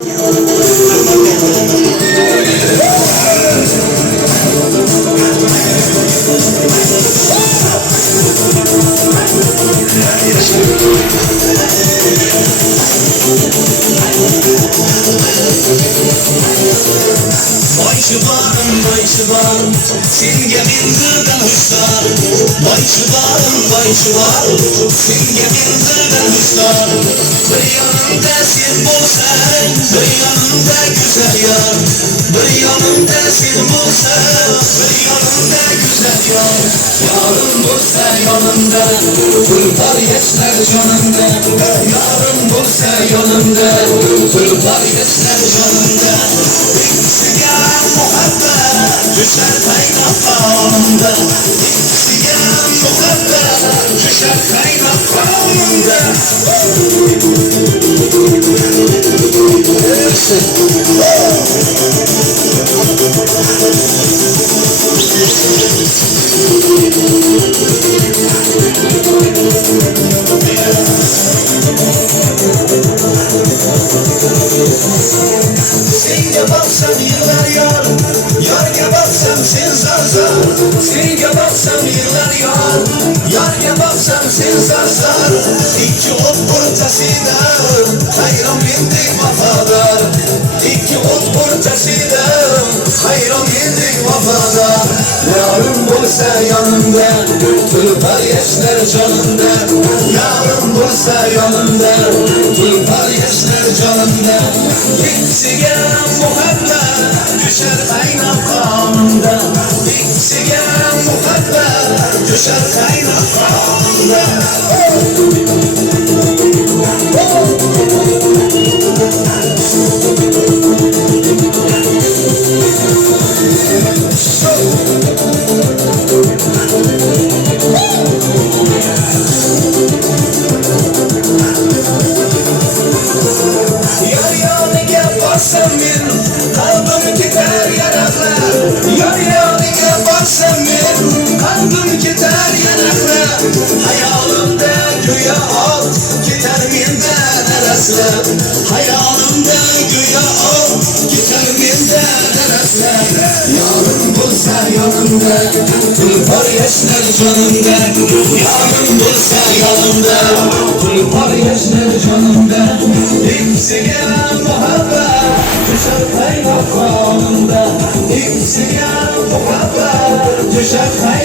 Vay çıbarım, simge bindirden hüsnar. Vay çıbarım, simge bindirden hüsnar. Bir yanımda sen bulsan, bir yanımda güzel yar. Bir yanımda sen bulsan, bir yanımda güzel yar. Yarım bulsa yanımda, tutar geçler canımda. Yarım bulsa yanımda, tutar geçler canımda. İkisiga muhabbet düşer kaynak kanımda. İkisiga muhabbet düşer kaynak kanımda. Senge baksam yıllar yar, yarga baksam sen zarzar. Senge baksam yıllar yar, yarga baksam sen zarzar. İki ot ortasında hayran mendek vafadar. İki ot ortasında hayran mendek vafadar. Yarım bulsa yanımda, tulpar yaşlar canımda. Yarım bulsa yanımda, tulpar yaşlar canımda. İkisiga muhabbet düşer kaynak kanımda. İkisiga muhabbet düşer kaynak kanımda. Yar yanıga baksam men, kalbim ketar yaraklar. Yar yanıga baksam men, kalbim ketar yaraklar. Hayalimda güya ot ketar menden araslar. Hayalimda güya ot ketar menden araslar. Yarım bulsa yanımda, tulpar yaşlar canımda. Yarım bulsa yanımda, tulpar yaşlar canımda. İkisiga muhabbet düşer kaynak kanımda. İkisiga muhabbet düşer kaynak